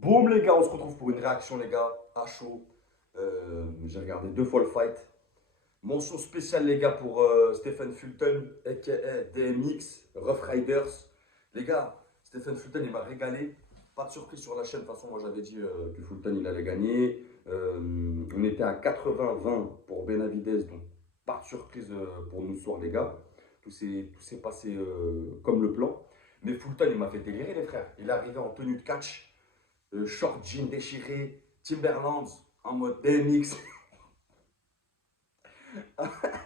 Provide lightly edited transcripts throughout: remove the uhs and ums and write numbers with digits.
Boum les gars, on se retrouve pour une réaction les gars, à chaud. J'ai regardé 2 fois le fight. Mention spéciale les gars pour Stephen Fulton, aka DMX, Rough Riders. Les gars, Stephen Fulton il m'a régalé. Pas de surprise sur la chaîne, de toute façon moi j'avais dit que Fulton il allait gagner. On était à 80-20 pour Benavidez, donc pas de surprise pour nous ce soir les gars. Tout s'est passé comme le plan. Mais Fulton il m'a fait délirer les frères. Il est arrivé en tenue de catch short jean déchiré, Timberlands en mode BMX.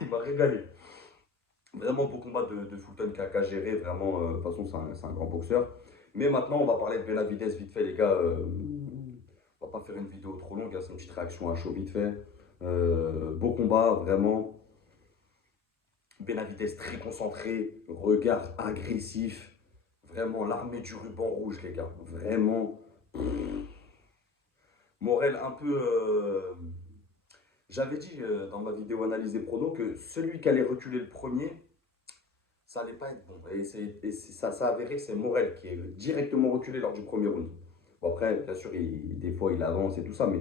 Il m'a régalé. Vraiment beau combat de Fulton qui a géré. Vraiment, de toute façon, c'est un grand boxeur. Mais maintenant, on va parler de Benavidez vite fait, les gars. On va pas faire une vidéo trop longue, hein, c'est une petite réaction à chaud vite fait. Beau combat, vraiment. Benavidez très concentré, regard agressif. Vraiment l'armée du ruban rouge, les gars. Vraiment. Morel un peu. J'avais dit dans ma vidéo analyse des pronos que celui qui allait reculer le premier, ça allait pas être bon. Ça s'est avéré que c'est Morel qui est directement reculé lors du premier round. Bon, après, bien sûr, des fois il avance et tout ça, mais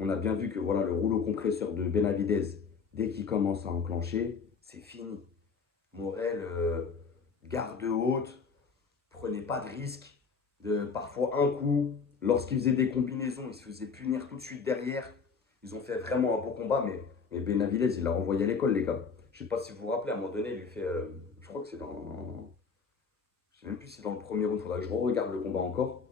on a bien vu que voilà, le rouleau compresseur de Benavidez, dès qu'il commence à enclencher, c'est fini. Morel, garde haute, prenait pas de risque. Parfois un coup, lorsqu'il faisait des combinaisons, il se faisait punir tout de suite derrière. Ils ont fait vraiment un beau combat, mais Benavidez, il l'a renvoyé à l'école, les gars. Je sais pas si vous vous rappelez, à un moment donné, il lui fait. Je crois que c'est dans. Je sais même plus si c'est dans le premier round, il faudra que je regarde le combat encore.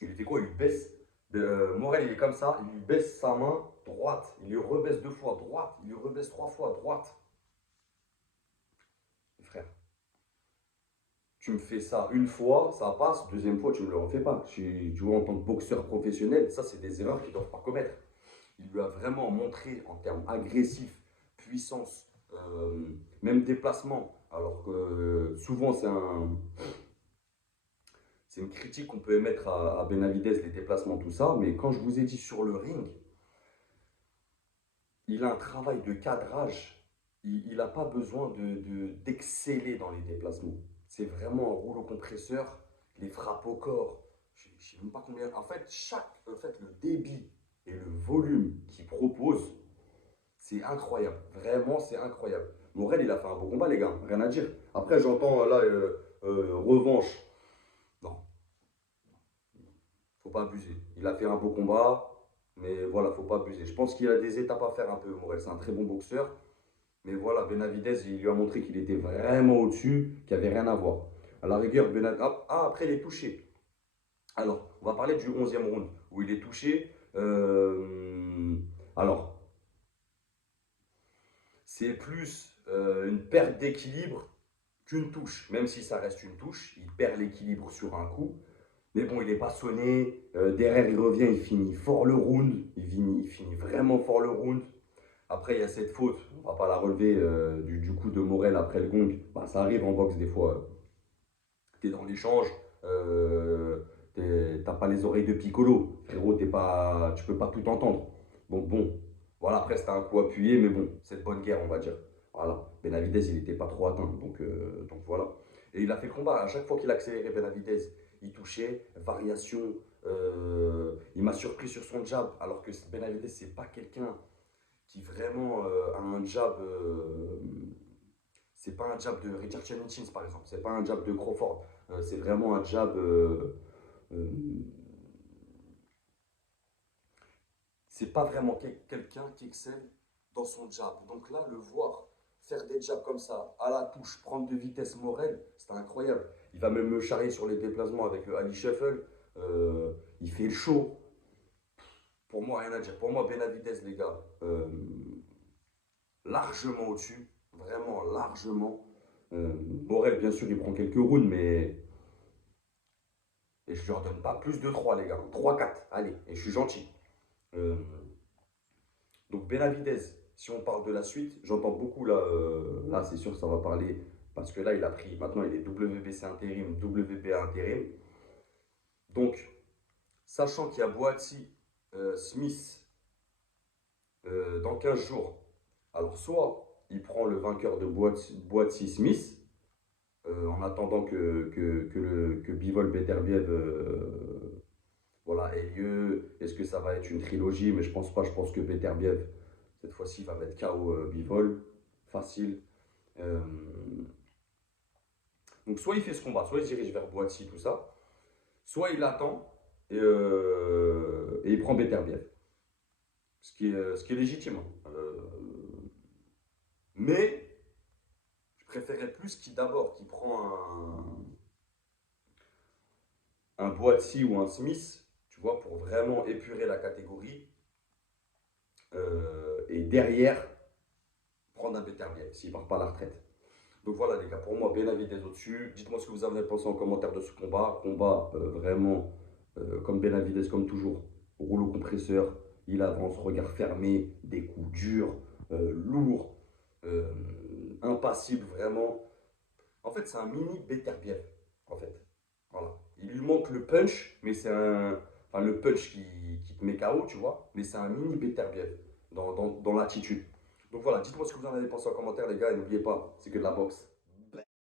Il lui fait quoi? Il lui baisse. Morel, il est comme ça, il lui baisse sa main droite. Il lui rebaisse 2 fois droite. Il lui rebaisse 3 fois droite. Frère, tu me fais ça une fois, ça passe. Deuxième fois, tu me le refais pas. Tu vois, en tant que boxeur professionnel, ça, c'est des erreurs qu'ils ne doivent pas commettre. Il lui a vraiment montré en termes agressifs, puissance, même déplacement. Alors que souvent, c'est une critique qu'on peut émettre à Benavidez, les déplacements, tout ça. Mais quand je vous ai dit sur le ring, il a un travail de cadrage. Il n'a pas besoin d'exceller dans les déplacements. C'est vraiment un rouleau compresseur, les frappes au corps. Je ne sais même pas combien. En fait, le débit et le volume qu'il propose, c'est incroyable. Vraiment, c'est incroyable. Morel, il a fait un beau combat, les gars. Rien à dire. Après, j'entends là, revanche. Non, faut pas abuser. Il a fait un beau combat, mais voilà, faut pas abuser. Je pense qu'il a des étapes à faire un peu, Morel. C'est un très bon boxeur. Mais voilà, Benavidez, il lui a montré qu'il était vraiment au-dessus, qu'il n'y avait rien à voir. À la rigueur, Benavidez. Après, il est touché. Alors, on va parler du 11e round, où il est touché. Alors, c'est plus une perte d'équilibre qu'une touche. Même si ça reste une touche, il perd l'équilibre sur un coup. Mais bon, il n'est pas sonné. Derrière, il revient, il finit fort le round. Il finit vraiment fort le round. Après, il y a cette faute. On va pas la relever du coup de Morel après le gong. Bah, ça arrive en boxe des fois. Tu es dans l'échange. T'as pas les oreilles de Piccolo. Frérot, tu peux pas tout entendre. Donc bon, voilà, après c'était un coup appuyé, mais bon, c'est de bonne guerre, on va dire. Voilà, Benavidez, il n'était pas trop atteint, donc voilà. Et il a fait le combat, à chaque fois qu'il accélérait Benavidez, il touchait, variation. Il m'a surpris sur son jab, alors que Benavidez, c'est pas quelqu'un qui vraiment a un jab. C'est pas un jab de Richard Chennichins, par exemple, c'est pas un jab de Crawford. C'est vraiment un jab. Euh, c'est pas vraiment quelqu'un qui excelle dans son jab. Donc là, le voir faire des jabs comme ça, à la touche, prendre de vitesse Morel, c'est incroyable. Il va même me charrier sur les déplacements avec le Ali Shuffle. Il fait le show. Pour moi, rien à dire. Pour moi, Benavidez, les gars, largement au-dessus. Vraiment largement. Morel, bien sûr, il prend quelques rounds, mais. Et je lui en donne pas plus de 3 les gars. 3-4, allez, et je suis gentil. Euh, Donc Benavidez, si on parle de la suite, j'entends beaucoup là, là c'est sûr ça va parler, parce que là il a pris, maintenant il est WBC intérim, WBA intérim. Donc, sachant qu'il y a Boati, Smith dans 15 jours, alors soit il prend le vainqueur de Boati Smith, en attendant que Bivol Beterbiev ait lieu? Est-ce que ça va être une trilogie? Mais je pense pas. Je pense que Beterbiev, cette fois-ci, va mettre KO Bivol. Facile. Euh, donc, soit il fait ce combat, soit il se dirige vers Boatsy, tout ça. Soit il attend et il prend Beterbiev. Ce qui est légitime, hein. Mais je préférais plus qu'il prend un Boatsy ou un Smith, tu vois, pour vraiment épurer la catégorie. Et derrière, prendre un Beterbiev s'il ne part pas à la retraite. Donc voilà les gars, pour moi, Benavidez au-dessus. Dites-moi ce que vous avez pensé en commentaire de ce combat. Combat vraiment comme Benavidez, comme toujours. Rouleau compresseur, il avance, regard fermé, des coups durs, lourds, euh, impassible vraiment. En fait, c'est un mini Beterbiev, en fait. Voilà. Il lui manque le punch, mais c'est un. Enfin, le punch qui te met KO, tu vois. Mais c'est un mini Beterbiev dans l'attitude. Donc voilà, dites-moi ce que vous en avez pensé en commentaire, les gars. Et n'oubliez pas, c'est que de la boxe.